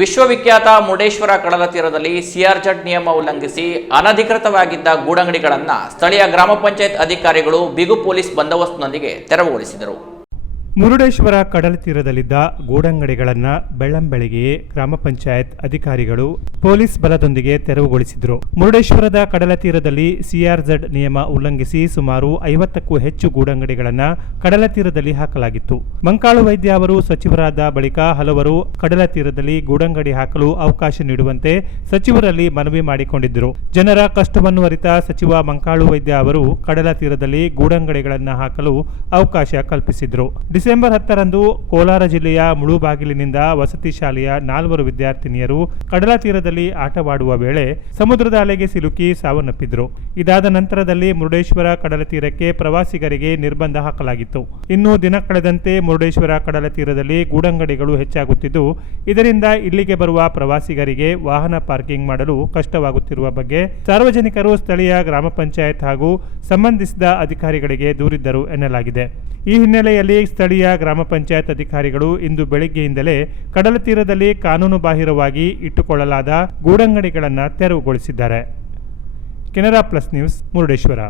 ವಿಶ್ವವಿಖ್ಯಾತ ಮುರುಡೇಶ್ವರ ಕಡಲ ತೀರದಲ್ಲಿ ಸಿಆರ್ಜೆಡ್ ನಿಯಮ ಉಲ್ಲಂಘಿಸಿ ಅನಧಿಕೃತವಾಗಿದ್ದ ಗೂಡಂಗಡಿಗಳನ್ನು ಸ್ಥಳೀಯ ಗ್ರಾಮ ಪಂಚಾಯತ್ ಅಧಿಕಾರಿಗಳು ಬಿಗು ಪೊಲೀಸ್ ಬಂದೋಬಸ್ತ್ನೊಂದಿಗೆ ತೆರವುಗೊಳಿಸಿದರು. ಮುರುಡೇಶ್ವರ ಕಡಲ ತೀರದಲ್ಲಿದ್ದ ಗೂಡಂಗಡಿಗಳನ್ನು ಬೆಳ್ಳಂಬೆಳಗ್ಗೆಯೇ ಗ್ರಾಮ ಪಂಚಾಯತ್ ಅಧಿಕಾರಿಗಳು ಪೊಲೀಸ್ ಬಲದೊಂದಿಗೆ ತೆರವುಗೊಳಿಸಿದರು. ಮುರುಡೇಶ್ವರದ ಕಡಲ ತೀರದಲ್ಲಿ ಸಿಆರ್ಜೆಡ್ ನಿಯಮ ಉಲ್ಲಂಘಿಸಿ ಸುಮಾರು 50ಕ್ಕೂ ಹೆಚ್ಚು ಗೂಡಂಗಡಿಗಳನ್ನು ಕಡಲ ತೀರದಲ್ಲಿ ಹಾಕಲಾಗಿತ್ತು. ಮಂಕಾಳು ವೈದ್ಯ ಅವರು ಸಚಿವರಾದ ಬಳಿಕ ಹಲವರು ಕಡಲ ತೀರದಲ್ಲಿ ಗೂಡಂಗಡಿ ಹಾಕಲು ಅವಕಾಶ ನೀಡುವಂತೆ ಸಚಿವರಲ್ಲಿ ಮನವಿ ಮಾಡಿಕೊಂಡಿದ್ದರು. ಜನರ ಕಷ್ಟವನ್ನು ಅರಿತ ಸಚಿವ ಮಂಕಾಳು ವೈದ್ಯ ಅವರು ಕಡಲ ತೀರದಲ್ಲಿ ಗೂಡಂಗಡಿಗಳನ್ನು ಹಾಕಲು ಅವಕಾಶ ಕಲ್ಪಿಸಿದರು. ಡಿಸೆಂಬರ್ 10ರಂದು ಕೋಲಾರ ಜಿಲ್ಲೆಯ ಮುಳುಬಾಗಿಲಿನಿಂದ ವಸತಿ ಶಾಲೆಯ 4 ವಿದ್ಯಾರ್ಥಿನಿಯರು ಕಡಲ ತೀರದಲ್ಲಿ ಆಟವಾಡುವ ವೇಳೆ ಸಮುದ್ರದ ಅಲೆಗೆ ಸಿಲುಕಿ ಸಾವನ್ನಪ್ಪಿದ್ರು. ಇದಾದ ನಂತರದಲ್ಲಿ ಮುರುಡೇಶ್ವರ ಕಡಲ ತೀರಕ್ಕೆ ಪ್ರವಾಸಿಗರಿಗೆ ನಿರ್ಬಂಧ ಹಾಕಲಾಗಿತ್ತು. ಇನ್ನು ದಿನ ಕಳೆದಂತೆ ಮುರುಡೇಶ್ವರ ಕಡಲ ತೀರದಲ್ಲಿ ಗೂಡಂಗಡಿಗಳು ಹೆಚ್ಚಾಗುತ್ತಿದ್ದು, ಇದರಿಂದ ಇಲ್ಲಿಗೆ ಬರುವ ಪ್ರವಾಸಿಗರಿಗೆ ವಾಹನ ಪಾರ್ಕಿಂಗ್ ಮಾಡಲು ಕಷ್ಟವಾಗುತ್ತಿರುವ ಬಗ್ಗೆ ಸಾರ್ವಜನಿಕರು ಸ್ಥಳೀಯ ಗ್ರಾಮ ಪಂಚಾಯತ್ ಹಾಗೂ ಸಂಬಂಧಿಸಿದ ಅಧಿಕಾರಿಗಳಿಗೆ ದೂರಿದ್ದರು ಎನ್ನಲಾಗಿದೆ. ಈ ಹಿನ್ನೆಲೆಯಲ್ಲಿ ಸ್ಥಳೀಯ ಗ್ರಾಮ ಪಂಚಾಯತ್ ಅಧಿಕಾರಿಗಳು ಇಂದು ಬೆಳಗ್ಗೆಯಿಂದಲೇ ಕಡಲ ತೀರದಲ್ಲಿ ಕಾನೂನು ಬಾಹಿರವಾಗಿ ಇಟ್ಟುಕೊಳ್ಳಲಾದ ಗೂಡಂಗಡಿಗಳನ್ನು ತೆರವುಗೊಳಿಸಿದ್ದಾರೆ. Canara plus news, Murudeshwar.